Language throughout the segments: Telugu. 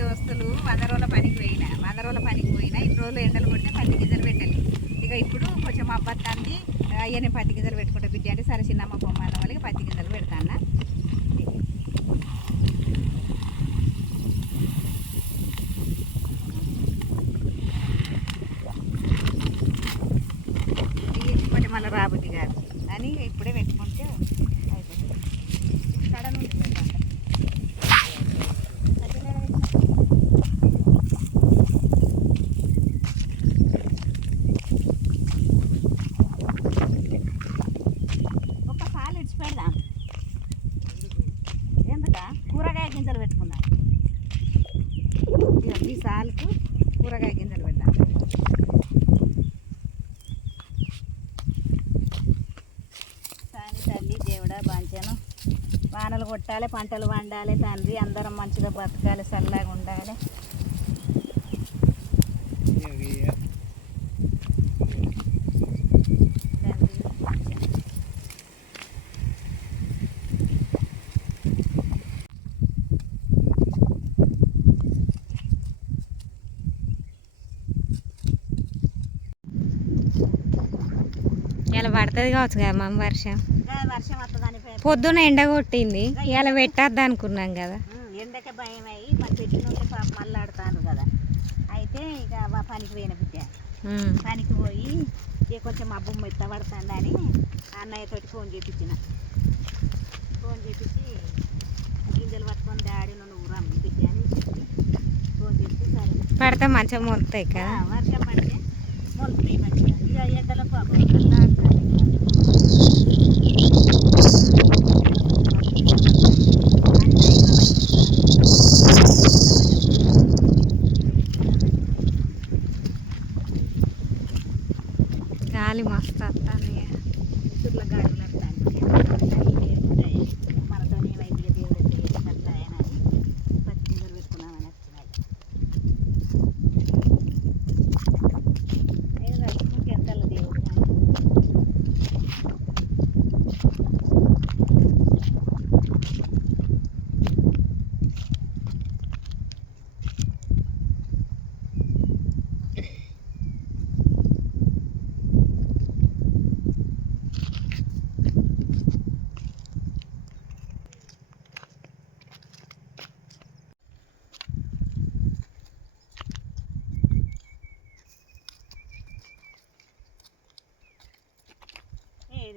దోస్తులు 100 రోజుల పనికి పోయినా 100 రోజుల పనికి పోయినా ఇన్ని రోజులు ఎండలు కొడితే పత్తి గింజలు పెట్టాలి. ఇక ఇప్పుడు కొంచెం అబ్బత్తాంది అయ్యనే పత్తి గింజలు పెట్టుకుంటే బిడ్డ అంటే సరే చిన్నమ్మ పొమ్మన్న వాళ్ళకి పత్తి గింజలు పెడతాను. ఇంకోటి మళ్ళీ రాబుద్ది కాదు అని ఇప్పుడే పెట్టుకుంటే అయిపోతుంది. కడ నుండి పెడతాను. ఒక్కసారి ఇడిచి పెడదాం. ఎందుక కూరగాయ గింజలు పెట్టుకుందాం. ఈ సాలుకు కూరగాయ గింజలు పెడదాం. సాని తల్లి దేవుడా బాంచాను వానలు కొట్టాలి, పంటలు పండాలి తండ్రి, అందరం మంచిగా బతకాలి, చల్లగా ఉండాలి. ఇలా పడుతుంది కావచ్చు కదా మమ్మ వర్షం. వర్షం వస్తుందని పొద్దున ఎండ కొట్టింది, ఇలా పెట్టద్దు అనుకున్నాం కదా. ఎండకే భయం అయ్యి మా చెట్టు నుండి పాప మళ్ళాడుతాను కదా. అయితే ఇక పనికి పోయిన బిడ్డ పనికి పోయి ఇక కొంచెం మబ్బు మెత్త పడుతుందని అన్నయ్యతోటి ఫోన్ చేయించిన. ఫోన్ చేపించి గింజలు పట్టుకొని డాడీ నువ్వు రమ్మి బిడ్డ అని చెప్పి ఫోన్ చేసి సరే పడితే మంచిగా మొలుతాయి కదా. వర్షం పడితే మొలుతాయి మంచిగా. ఇక ఎండలో పాపం గాలి మస్తు వస్తుంది. చుట్ల గాలి వస్తాను మనతో ఏమైతే దేవుడు అట్లా అయినా పచ్చి గింజలు పెట్టుకున్నామని వచ్చినాయి. నేను కలుసుకుంటే ఎంత దేవుడు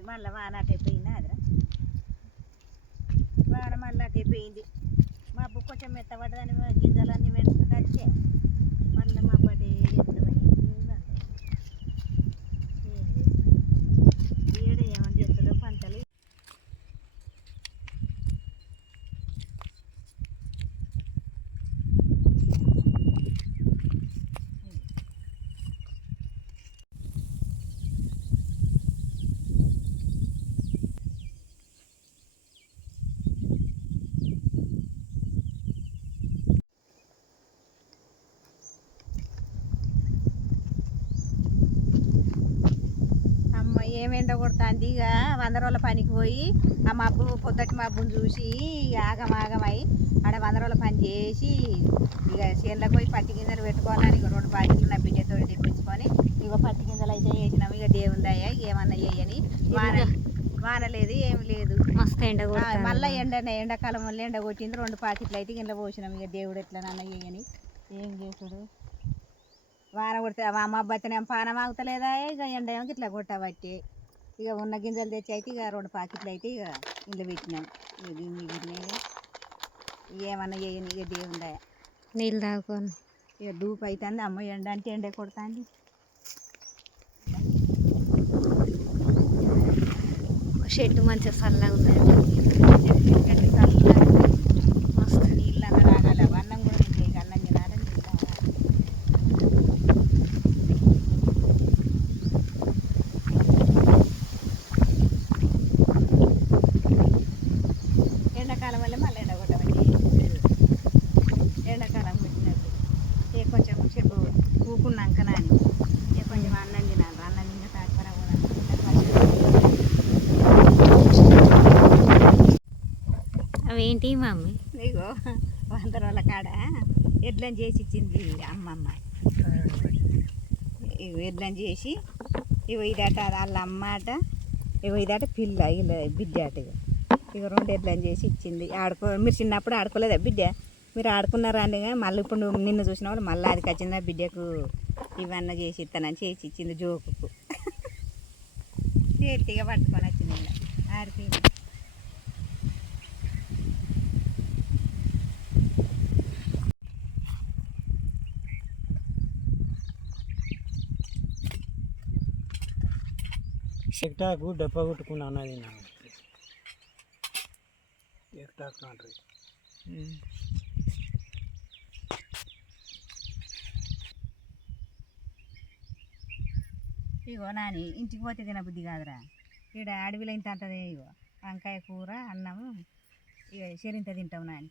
మళ్ళీ వాన అటైపోయింది. అదరా వాన మళ్ళీ అటైపోయింది. మా బుక్ కొంచెం మెత్తబడ్డదని గింజలన్నీ పెట్టుకొచ్చే మళ్ళీ మా పడి ఏడు ఏమని చేస్తుందో పంటలు. ఏం ఎండ కొడుతుంది. ఇక 100 రోజుల పనికి పోయి ఆ మబ్బు పొద్దుటి మబ్బును చూసి ఆగమై ఆడ 100 రోజుల పని చేసి ఇక చేనులకు పోయి పత్తి గింజలు పెట్టుకోవాలని ఇక 2 పాకెట్లు నా బిడ్డతో తెప్పించుకొని ఇక పత్తి గింజలు అయితే వేసినాము. ఇక దేవుందయ్యా ఏమన్నా వేయని వాన లేదు ఏమి లేదు. మస్తు ఎండ మళ్ళీ ఎండాకాలం వల్ల ఎండ కొట్టింది. 2 పాకెట్లు అయితే గిన్నె పోసినాం. ఇక దేవుడు ఎట్లనన్నా వేయని ఏం చేసుడు. వాన కొడితే మా అబ్బాయితేనేమో పానం ఆగుతలేదా. ఇక ఎండ ఏమో ఇట్లా కొట్టబట్టి ఇక ఉన్న గింజలు తెచ్చి అయితే ఇక 2 పాకెట్లు అయితే ఇక ఇంట్లో పెట్టినాం. ఇక ఏమన్నా చేయని ఇక దేవుందా నీళ్ళు తాగుకొని ఇక దూపు అవుతుంది. అమ్మ ఎండ అంటే ఎండ కొడుతుంది. షెడ్ మంచిగా చల్లగా ఉంది. మస్తు నీళ్ళు అన్న తాగాలి. అన్నం కూడా తింటే ఇక అన్నం తినాలి నీళ్ళు తాగాలి. ఎండాకాలం వల్ల మళ్ళీ ఎండ కొట్టబట్టి ఎండాకాలం పెట్టినట్టు ఇక కొంచెం చెప్పు కూకున్నాక నాని ఇక కొంచెం అన్నం తినాలి. అన్నం తిన్న తాకరా కూడా అవేంటి మమ్మీ? ఇగో 100 రోజుల కాడ ఎడ్లని చేసి ఇచ్చింది అమ్మమ్మ. ఇవి ఎడ్లని చేసి ఇగో ఇదట వాళ్ళ అమ్మ అట, ఇగో ఇదట పిల్ల ఇలా బిడ్డ అట. ఇక 2 ఎడ్లని చేసి ఇచ్చింది. మీరు చిన్నప్పుడు ఆడుకోలేదా బిడ్డ? మీరు ఆడుకున్నారా అని. మళ్ళీ ఇప్పుడు నిన్ను చూసిన వాళ్ళు మళ్ళీ అది వచ్చిందా బిడ్డకు ఇవన్నీ చేసి ఇస్తానని చేసి ఇచ్చింది జోకుకు. చేతిగా పట్టుకొని వచ్చింది ఇలా ఆడిపోయింది. ఎక్టాకు డెప్ప కొట్టుకుని అన్నది నాకు ఎక్టాకు అంటారు. ఇగో నాని ఇంటికి పోతే తినబుద్ధి కాదురా. ఇక్కడ అడవిలో ఇంత అంతదే. ఇగో వంకాయ కూర అన్నము ఇక చెరింత తింటాం నాని.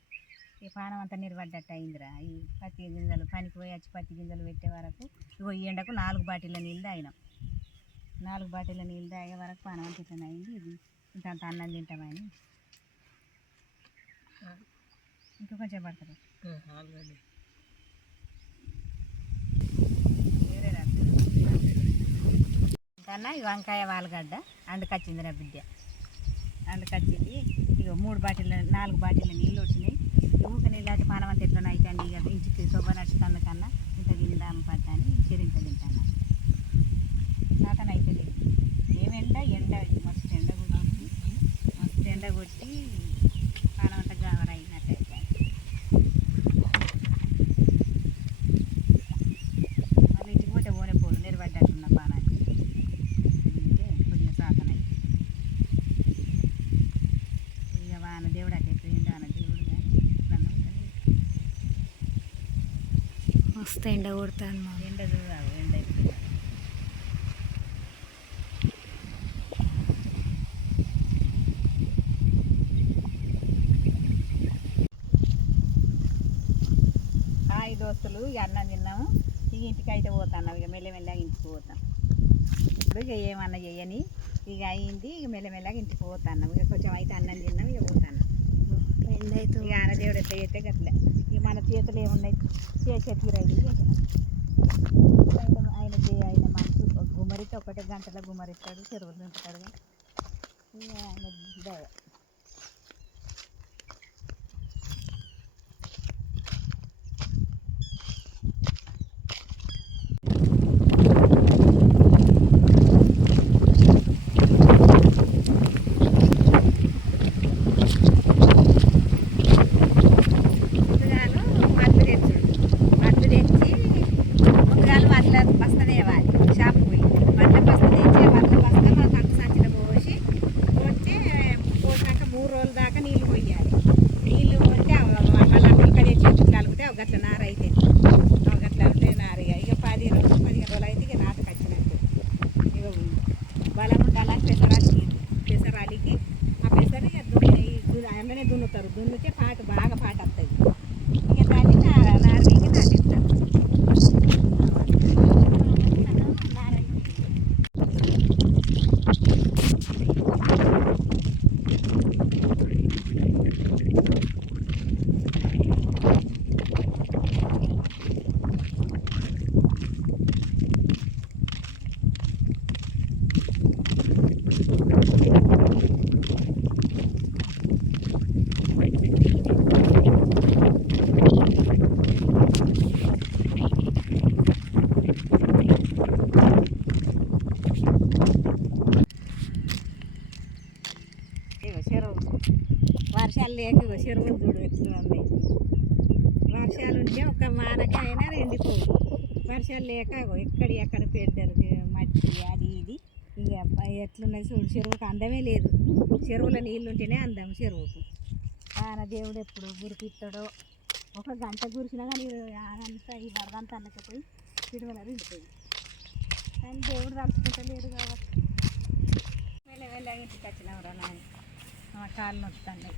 ఈ పానం అంతా నిర్పడ్డట్టు అయిందిరా. ఈ పత్తి గింజలు పనికి పోయి వచ్చి పత్తి గింజలు పెట్టే వరకు ఇగో ఈ ఎండకు 4 బాటిళ్ళ నీళ్ళు తాగినాం. 4 బాటిళ్ళ నీళ్ళు తాగే వరకు పానం అంత ఇట్లా అయింది. ఇది ఇంత అంత అన్నం తింటామని ఇంకా కొంచెం పడుతుంది. కన్నా ఈ వంకాయ వాలగడ్డ అందుకొచ్చింది నా బిడ్డ. అందుకొచ్చింది. ఇక 4 బాటిళ్ళ నీళ్ళు వచ్చినాయి. ఊక నీళ్ళు అయితే పానం అంతా ఎట్లా అవుతుంది. ఇక ఇంటికి శోభ నడుస్తుంది కన్నా ఇంత తిందాం పట్టని చెరింత తింటాను. సాతన అవుతుంది. ఎండ మస్తు ఎండ కొట్టి పానం అంతా గవర అయినట్టు అవుతుంది. మళ్ళీ ఇంటికి పోతే పోనే నిలబడ్డట్టున్న పానానికి కొద్దిగా సాతన అవుతుంది. ఇక వాన దేవుడు అట్లా ఎప్పుడు వాన దేవుడు కానీ మస్తు ఎండ కొడుతుంది. ఎండ చూడాలి. ఎండ అయిపోయింది. దోస్తులు ఇక అన్నం తిన్నాము. ఇక ఇంటికి అయితే పోతాను. ఇక మెల్లమెల్లగా ఇంటికి పోతాం. ఇప్పుడు ఇక ఏమన్నా చేయని ఇక అయింది. ఇక మెల్లమెల్లగా ఇంటికి పోతాను. ఇక కొంచెం అయితే అన్నం తిన్నాం. ఇక పోతాను. ఎండ అయితే ఇక ఆన దేవుడు ఎట్లా చేస్తే గట్లే. ఇక మన చేతులు ఏమున్నాయి చేసే తీరైతే ఆయన మనసు గుమ్మరిస్తే 1 గంటలో గుమ్మరిస్తాడు. చెరువులు నింపుతాడు. ఇక ఆయన దయ. గట్ల నార అయితే గట్ల ఉంటే నార ఇక 15 రోజులు అయితే ఇక నాటుకు వచ్చినట్టు. ఇక బలం ఉండాలని పెసరాలికి ఆ పెసర అందులోనే దున్నుతారు. దున్నితే బాగా పాట వస్తుంది. ఇక దాన్ని నార వేసి నాటిస్తారు. వర్షాలు లేక చెరువులు చూడు ఎట్లున్నాయి. వర్షాలు ఉంటే ఒక వానకైనా ఎండిపోవు. వర్షాలు లేక ఎక్కడ పెట్టారు మట్టి అది ఇది. ఇక ఎట్లున్నది చూడు. చెరువుకు అందమే లేదు. చెరువులో నీళ్ళు ఉంటేనే అందం చెరువుకు. ఆయన దేవుడు ఎప్పుడు గురిపిస్తాడో. 1 గంట కురిసినా కానీ అదంతా ఈ వరదంతా అన్నకపోయి తిరుమల ఎండిపోయి. కానీ దేవుడు తలుచుకుంటలేడు కాబట్టి వెళ్ళ ఇంటికి వచ్చినాం రా నాన్న. కాళ్ళు నొప్పుతున్నాయి.